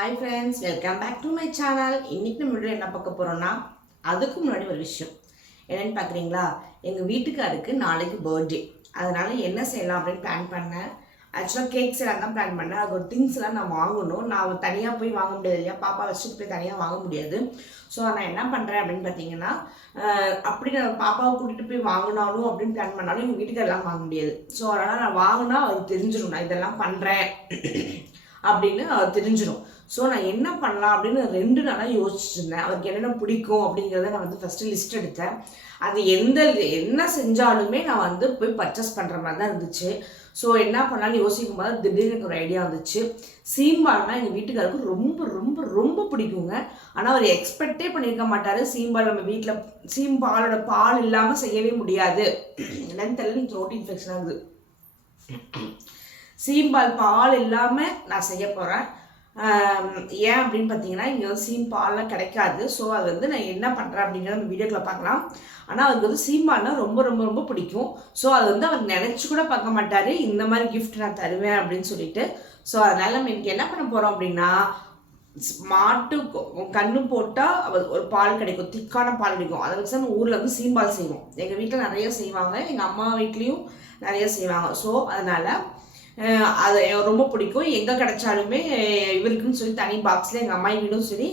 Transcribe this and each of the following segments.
Hi friends, welcome back to my channel. இன்றைக்கி நம்ம video என்ன பார்க்க போகிறோன்னா, அதுக்கு முன்னாடி ஒரு விஷயம் என்னென்னு பார்க்குறீங்களா? எங்கள் வீட்டுக்காருக்கு நாளைக்கு பர்த்டே. அதனால் என்ன செய்யலாம் அப்படின்னு பிளான் பண்ணேன். ஆக்சுவலாக கேக்ஸ் எல்லாம் தான் பிளான் பண்ணேன். அது ஒரு திங்ஸ் எல்லாம் நான் வாங்கணும். நான் தனியாக போய் வாங்க முடியாது இல்லையா, பாப்பா வச்சுட்டு போய் தனியாக வாங்க முடியாது. ஸோ நான் என்ன பண்ணுறேன் அப்படின்னு பார்த்தீங்கன்னா, அப்படி நான் பாப்பாவை கூட்டிகிட்டு போய் வாங்கினாலும் அப்படின்னு பிளான் பண்ணாலும் எங்கள் வீட்டுக்காரெல்லாம் வாங்க முடியாது. ஸோ அதனால் நான் வாங்கினா அவருக்கு தெரிஞ்சிடும் நான் இதெல்லாம் பண்ணுறேன் அப்படின்னு அவர் தெரிஞ்சிடும். ஸோ நான் என்ன பண்ணலாம் அப்படின்னு 2 நாளாக யோசிச்சுட்டு இருந்தேன். அவருக்கு என்னென்ன பிடிக்கும் அப்படிங்கிறத நான் ஃபஸ்ட்டு லிஸ்ட் எடுத்தேன். அது என்ன செஞ்சாலுமே நான் போய் பர்ச்சேஸ் பண்ணுற மாதிரி தான் இருந்துச்சு. ஸோ என்ன பண்ணலான்னு யோசிக்கும் போது திடீர்னு எனக்கு ஒரு ஐடியா வந்துச்சு. சீம்பால்னா எங்கள் வீட்டுக்காருக்கு ரொம்ப ரொம்ப ரொம்ப பிடிக்குங்க. ஆனால் அவர் எக்ஸ்பெக்டே பண்ணியிருக்க மாட்டார், சீம்பால் நம்ம வீட்டில் சீம்பாலோட பால் இல்லாமல் செய்யவே முடியாது. என்னன்னு தெரியல, த்ரோட் இன்ஃபெக்ஷன் ஆகுது. சீம்பால் பால் இல்லாமல் நான் செய்ய போகிறேன். ஏன் அப்படின்னு பார்த்தீங்கன்னா, இங்கே சீம்பால்லாம் கிடைக்காது. ஸோ அது நான் என்ன பண்ணுறேன் அப்படிங்கிறத நம்ம வீடியோக்களை பார்க்கலாம். ஆனால் அவருக்கு சீம்பால்னா ரொம்ப ரொம்ப ரொம்ப பிடிக்கும். ஸோ அது அவர் நினச்சி கூட பார்க்க மாட்டார், இந்த மாதிரி கிஃப்ட் நான் தருவேன் அப்படின்னு சொல்லிட்டு. ஸோ அதனால் நம்ம இன்றைக்கி என்ன பண்ண போகிறோம் அப்படின்னா, மாட்டு கண்ணு போட்டால் ஒரு பால் கிடைக்கும், திக்கான பால் கிடைக்கும். அதை வச்சு நம்ம ஊரில் சீம்பால் செய்வோம். எங்கள் வீட்டில் நிறைய செய்வாங்க, எங்கள் அம்மா வீட்லேயும் நிறைய செய்வாங்க. ஸோ அதனால் அது ரொம்ப பிடிக்கும். எங்கே கிடைச்சாலுமே இவருக்குன்னு சொல்லி தனி பாக்ஸில் எங்கள் அம்மா வீடும் சரி,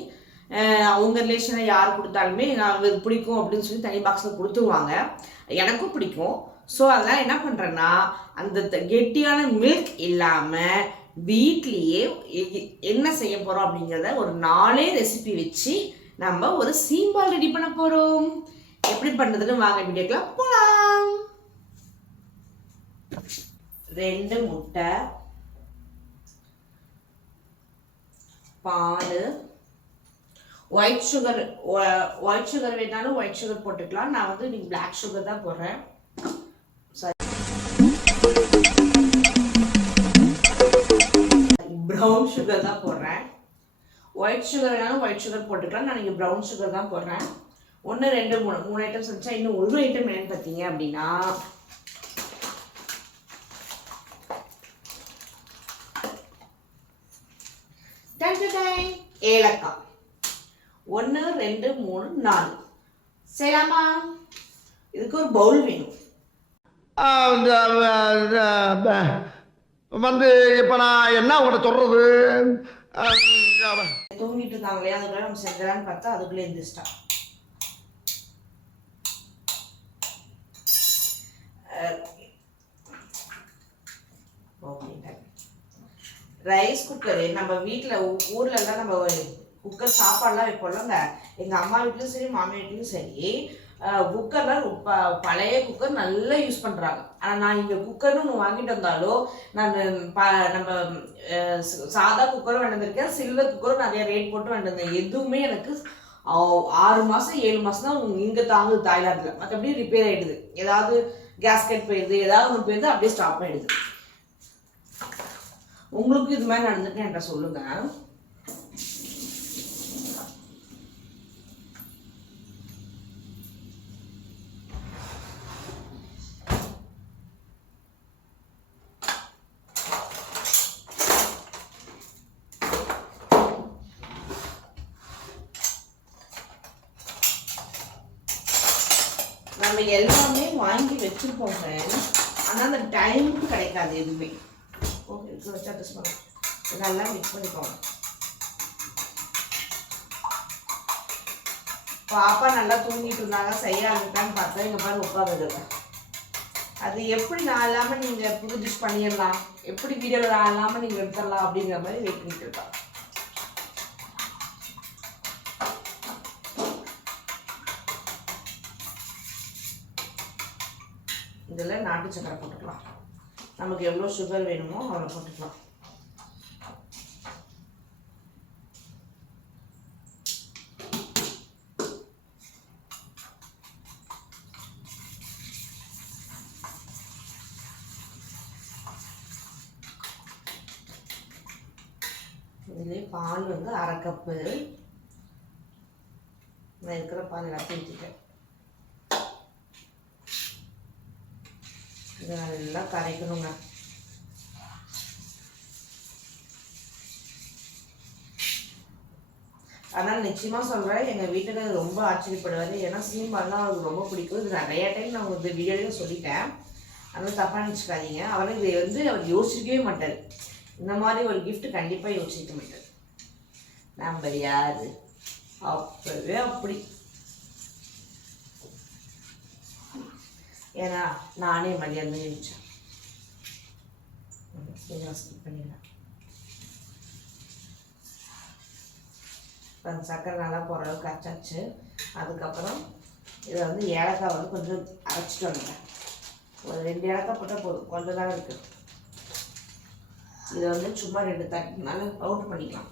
அவங்க ரிலேஷனை யார் கொடுத்தாலுமே அவருக்கு பிடிக்கும் அப்படின்னு சொல்லி தனி பாக்ஸில் கொடுத்துருவாங்க. எனக்கும் பிடிக்கும். ஸோ அதெல்லாம் என்ன பண்ணுறேன்னா, அந்த கெட்டியான மில்க் இல்லாமல் வீட்லேயே என்ன செய்ய போகிறோம் அப்படிங்கிறத ஒரு 4 ரெசிபி வச்சு நம்ம ஒரு சீம்பால் ரெடி பண்ண போகிறோம். எப்படி பண்ணுறதுன்னு வாங்க வீடியோக்கெலாம் போகலாம். 2 முட்டை, பால், ஒயிட் சுகர் வேணாலும் ஒயிட் சுகர் போட்டுக்கலாம். நான் இன்னைக்கு பிளாக் சுகர் தான் போடுறேன். ப்ரௌன் சுகர் தான் போடுறேன். ஒயிட் சுகர் வேணாலும் ஒயிட் சுகர் போட்டுக்கலாம். நான் இங்கே ப்ரௌன் சுகர் தான் போடுறேன். 1 2 3 ஐட்டம்ஸ் வச்சா இன்னும் ஒரு ஐட்டம் என்னன்னு பார்த்தீங்க அப்படின்னா, ஏலக்காய். 1 2 3 4 செய்யலாமா? இதுக்கு ஒரு பவுல் வேணும். இப்ப நான் என்ன உங்களை சொல்றது, தூங்கிட்டு இருக்காங்களே, அதுக்குள்ள நம்ம செஞ்சலான்னு பார்த்தா அதுக்குள்ளே இருந்துச்சிட்டா. ரைஸ் குக்கரு நம்ம வீட்டில் ஊர்லலாம் நம்ம குக்கர் சாப்பாடுலாம் வைப்போம்லங்க. எங்கள் அம்மா வீட்லையும் சரி, மாமியார் வீட்லையும் சரி, குக்கர்லாம் பழைய குக்கர் நல்லா யூஸ் பண்ணுறாங்க. ஆனால் நான் இங்கே குக்கர்னு ஒன்று வாங்கிட்டு வந்தாலும் நான் நம்ம சாதா குக்கரும் வேண்டியிருக்கேன், சில்வர் குக்கரும் நிறைய ரேட் போட்டு வேண்டியிருந்தேன். எதுவுமே எனக்கு 6 மாதம் 7 மாதம் தான் இங்கே தாங்குது தாய்லாந்தில். மற்றபடி ரிப்பேர் ஆகிடுது, ஏதாவது கேஸ்கெட் போயிடுது, ஏதாவது ஒன்று போயிடுது, அப்படியே ஸ்டாப் ஆகிடுது. உங்களுக்கு இது மாதிரி நடந்துட்டு என்கிட்ட சொல்லுங்க. நம்ம எல்லாமே வாங்கி வச்சிருப்போம் ஃப்ரெண்ட்ஸ், ஆனால் அந்த டைமுக்கு கிடைக்காது எதுவுமே. ஓகே, இது வச்சு அட்ஜஸ்ட் பண்ணலாம். நல்லா மிக்ஸ் பண்ணிக்கோங்க. பாப்பா நல்லா தூங்கிட்டு இருந்தாங்க, செய்ய ஆரம்பிட்டான்னு பார்த்தா எங்கள் பாரு உட்காந்துருங்க. அது எப்படி நான் இல்லாமல் நீங்கள் புது டிஷ் பண்ணிடலாம், எப்படி வீடியோவில் நான் இல்லாமல் நீங்கள் எடுத்துடலாம் அப்படிங்கிற மாதிரி வெயிட் பண்ணிட்டு இருக்காங்க. இதில் நாட்டு சக்கரை போட்டுக்கலாம். நமக்கு எவ்வளோ சுகர் வேணுமோ அவ்வளோ போட்டுக்கலாம். இதுலேயே பால் 1/2 கப்பு. நான் இருக்கிற பால் எல்லாத்தையும் ஊற்றிட்டேன். இதை நல்லா கரைக்கணுங்க. அதனால் நிச்சயமாக சொல்கிறேன், எங்கள் வீட்டுக்கு அது ரொம்ப ஆச்சரியப்படுவார். ஏன்னா சீம்பால்லாம் அவருக்கு ரொம்ப பிடிக்கும். இது நிறையா டைம் நான் உங்களுக்கு வீடியோலேயே சொல்லிட்டேன், அதனால் தப்பாக நினச்சிக்காதீங்க. அவரும் இதை வந்து அவர் யோசிக்கவே மாட்டார். இந்த மாதிரி ஒரு கிஃப்ட் கண்டிப்பாக யோசிக்க மாட்டார். நம்ம யார் அப்பவே அப்படி. ஏன்னா நானே மதியானம் யோசிச்சேன். ஸ்கிப் பண்ணிடலாம். இப்போ அந்த சக்கரை நல்லா போகிற அளவுக்கு அரைச்சாச்சு. அதுக்கப்புறம் இதை வந்து ஏலக்காய் வந்து கொஞ்சம் அரைச்சிட்டு வந்துட்டேன். ஒரு 2 ஏலக்காய் போட்டால் போதும், கொஞ்சம் தான் இருக்குது. இதை வந்து சும்மா 2 தட்டினால பவுடர் பண்ணிக்கலாம்.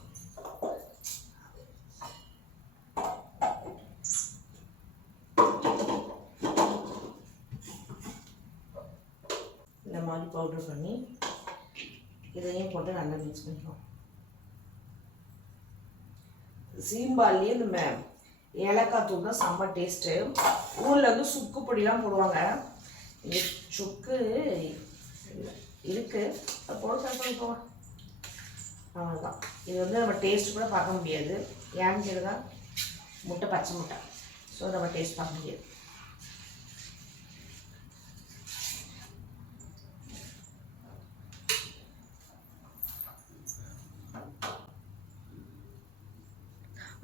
இந்த மாதிரி பவுடர் பண்ணி இதையும் போட்டு நல்லா மிக்ஸ் பண்ணிக்கலாம். சீம்பால்லையே இந்த ஏலக்காய் தூள் தான் செம்ம டேஸ்ட்டு. ஊரில் வந்து சுக்கு பொடிலாம் போடுவாங்க. இங்கே சுக்கு இருக்குது, அது போட சாப்பிட்டு அவ்வளோதான். இது வந்து நம்ம டேஸ்ட் கூட பார்க்க முடியாது. ஏன்னு கேட்டால் முட்டை பச்சை முட்டை, ஸோ நம்ம டேஸ்ட் பார்க்க முடியாது.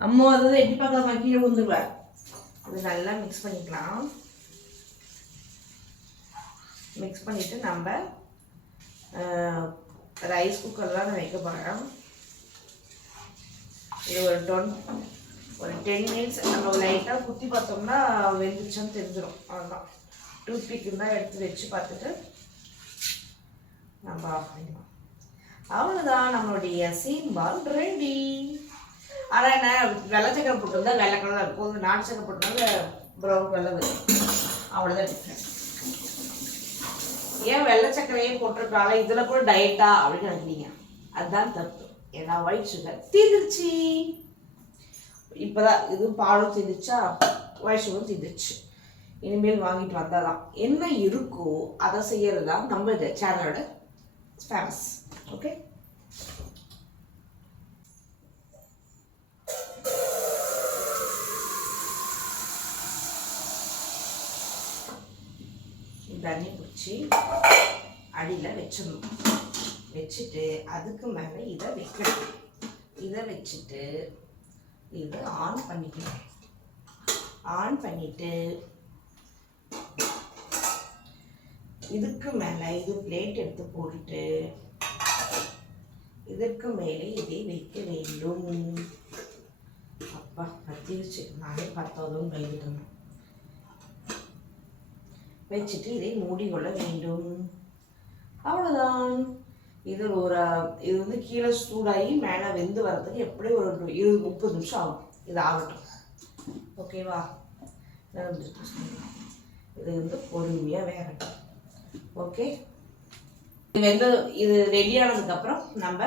அம்மா அதாவது எட்டி பார்க்காம கீழே விழுந்துருவேன். அது நல்லா மிக்ஸ் பண்ணிக்கலாம். மிக்ஸ் பண்ணிவிட்டு நம்ம ரைஸ் குக்கர்லாம் நான் வைக்க போகிறேன். இது ஒரு 10 மினிட்ஸ் நம்ம லைட்டாக குத்தி பார்த்தோம்னா வெந்துச்சுன்னு தெரிஞ்சிடும். அவ்வளோதான். டூத்பிக் இருந்தால் எடுத்து வச்சு பார்த்துட்டு நம்ம ஆஃப் பண்ணிடலாம். அவ்வளோதான், நம்மளுடைய சீம்பால் ரெடி. ஆனால் என்ன, வெள்ளை சக்கரை போட்டிருந்தா வெள்ளை கலராக இருக்கும், நாட்டு சக்கரை போட்டிருந்தா ப்ரௌன் கலர் வரும். அவ்வளோதான் டிஃப்ரெண்ட். ஏன் வெள்ளை சக்கரையே போட்டிருக்காங்க, இதில் கூட டயட்டா அப்படின்னு நினைக்கிறீங்க, அதுதான் தப்பு. ஏன்னா ஒயிட் சுகர் தீர்ந்துருச்சு. இப்போதான் இது பாலும் தீர்ந்துச்சா, ஒயிட் சுகரும் தீர்ந்துச்சு. இனிமேல் வாங்கிட்டு வந்தால் தான் என்ன இருக்கோ அதை செய்யறது தான் நம்ம இந்த சேனலோட ஃபேமஸ். ஓகே, தண்ணி பிடிச்சி அடியில் வச்சிடணும். வச்சுட்டு அதுக்கு மேலே இதை வைக்கணும். இதை வச்சுட்டு இதை ஆன் பண்ணிக்கணும். ஆன் பண்ணிட்டு இதுக்கு மேலே இது பிளேட் எடுத்து போட்டுட்டு இதற்கு மேலே இதை வைக்க வேண்டும். அப்பா பத்திருச்சு, நானே 10,000 பயந்துட்டேன். வச்சுட்டு இதை மூடிக்கொள்ள வேண்டும். அவ்வளோதான். இது வந்து கீழே சூடாகி மேலே வெந்து வர்றதுக்கு எப்படி ஒரு 20-30 நிமிஷம் ஆகும். இது ஆகட்டும், ஓகேவா? இது வந்து பொறுமையாக வேகட்டும். ஓகே, இது ரெடி ஆனதுக்கப்புறம் நம்ம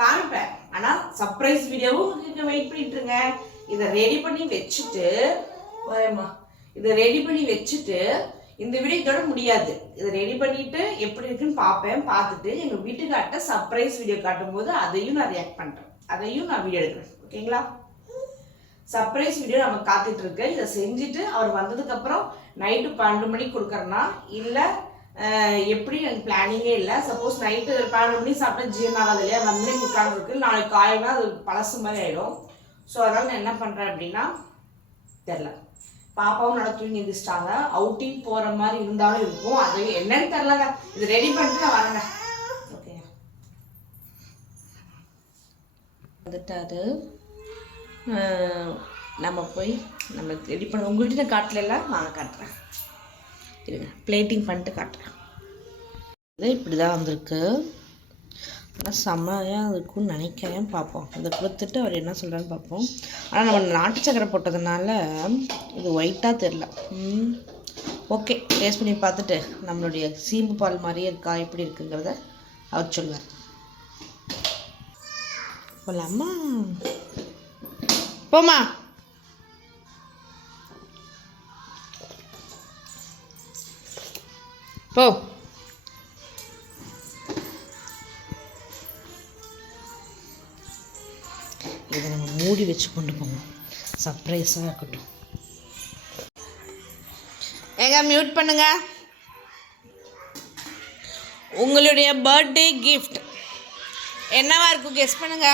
காமிப்பேன். ஆனால் சர்ப்ரைஸ் வீடியோவும் வெயிட் பண்ணிட்டுருங்க. இதை ரெடி பண்ணி வச்சுட்டு இந்த வீடியோ இதோட முடியாது. இதை ரெடி பண்ணிட்டு எப்படி இருக்குன்னு பார்ப்பேன். பார்த்துட்டு எங்கள் வீட்டுக்கார்ட்ட சர்ப்ரைஸ் வீடியோ காட்டும்போது அதையும் நான் ரியாக்ட் பண்ணுறேன், அதையும் நான் வீடியோ எடுக்கிறேன். ஓகேங்களா? சர்ப்ரைஸ் வீடியோ நம்ம காத்துட்டு இருக்கு. இதை செஞ்சுட்டு அவர் வந்ததுக்கப்புறம் நைட்டு 12 மணிக்கு கொடுக்குறேன்னா, இல்லை எப்படி எனக்கு பிளானிங்கே இல்லை. சப்போஸ் நைட்டு 12 மணிக்கு சாப்பிட்டா ஜீரணம் ஆகாது இல்லையா, 1 மணிக்கு கொடுக்காம இருக்கு. நாளைக்கு காலையினா அது பழசு மாதிரி ஆகிடும். ஸோ அதனால் நான் என்ன பண்ணுறேன் அப்படின்னா, தெரில, பாப்பாவும் நல்லா தூங்கி எழுந்திரிச்சிட்டாங்க. அவுட்டிங் போகிற மாதிரி இருந்தாலும் இருக்கும், அது என்னன்னு தெரிலங்க. இது ரெடி பண்ணிட்டு நான் வரேங்க. ஓகே, வந்துட்டாரு. நம்ம போய் நம்ம ரெடி பண்ண உங்கள்கிட்ட நான் காட்டல, நான் காட்டுறேன். இருங்க, பிளேட்டிங் பண்ணிட்டு காட்டுறேன். இது இப்படி தான் வந்திருக்கு. ஆனால் செம்மையாக இருக்கும்னு நினைக்கிறேன். பார்ப்போம், இதை கொடுத்துட்டு அவர் என்ன சொல்கிறான்னு பார்ப்போம். ஆனால் நம்ம நாட்டு சக்கரை போட்டதுனால இது ஒயிட்டாக தெரில. ஓகே, டேஸ்ட் பண்ணி பார்த்துட்டு நம்மளுடைய சீம்பு பால் மாதிரியே இருக்கா எப்படி இருக்குங்கிறத அவர் சொல்லுவார். போலாமா? போமா. போ. இதை நம்ம மூடி வச்சு கொண்டு போவோம், சர்ப்ரைஸாக இருக்கட்டும். ஏங்க மியூட் பண்ணுங்க. உங்களுடைய பர்த்டே கிஃப்ட் என்னவா இருக்கும் கெஸ் பண்ணுங்க.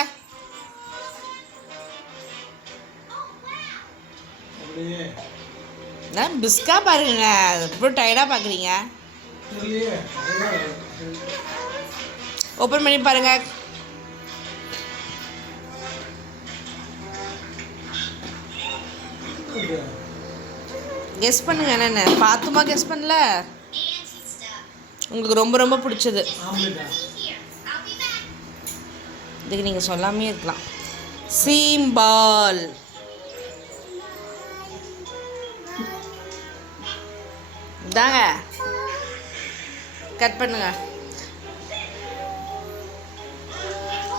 பிஸ்கா பாருங்க, அப்புறம் டயர்டாக பார்க்குறீங்க. ஓப்பன் பண்ணி பாருங்க. கெஸ் பண்ணுங்க என்னென்ன. பாத்துமா கெஸ் பண்ணல? உங்களுக்கு ரொம்ப ரொம்ப பிடிச்சது இதுக்கு நீங்கள் சொல்லாமே இருக்கலாம். சீம்பால். இதாங்க கட் பண்ணுங்க.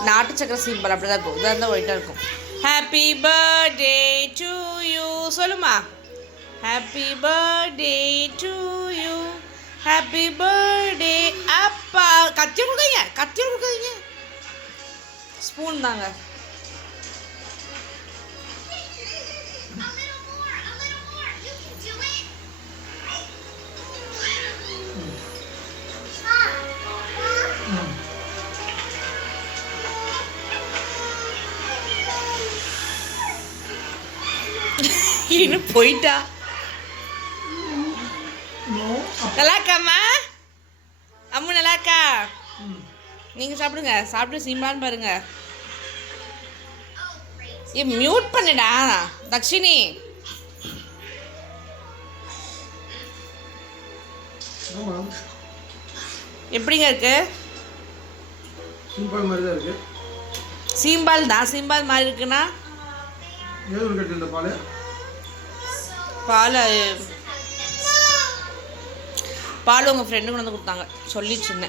நாட்டு சக்கரை சீம்பால் அப்படி தான் இருக்கும். இதாக இருந்தால் ஒயிட்டாக இருக்கும். ஹாப்பி பர்த்டே டு யூ சொல்லுமா. Happy birthday to you, happy birthday. அப்பா கத்தி கொடுக்காதீங்க, கத்தி கொடுக்காதீங்க. ஸ்பூன் தாங்க. இன்னும் போயிட்டா. நல்லா இருக்காம்மா? அம்மு நல்லா இருக்கா? நீங்கள் சாப்பிடுங்க, சாப்பிட்டு சீம்பான்னு பாருங்க. ஏ மியூட் பண்ணுடா தக்ஷினி. எப்படிங்க இருக்கு? சீம்பால் மாதிரி தான் இருக்கு. சீம்பால் தான். சீம்பால் மாதிரி இருக்குன்னா பால் பால் உங்கள் ஃப்ரெண்டு கொண்டு வந்து கொடுத்தாங்க, சொல்லி சின்ன.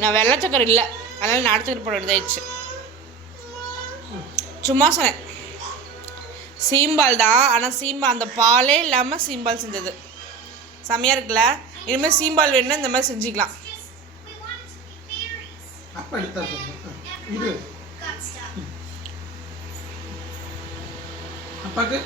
நான் வெள்ளை சக்கரை இல்லை, அதனால் நாட்டு சக்கரை போட வேண்டியதாயிடுச்சு. சும்மா சொன்னேன். சீம்பால் தான், ஆனால் சீம்பால் அந்த பாலே இல்லாமல் சீம்பால் செஞ்சது செம்மையாக இருக்குல்ல. இனிமேல் சீம்பால் வேணும்னா இந்த மாதிரி செஞ்சுக்கலாம். அப்பாக்கு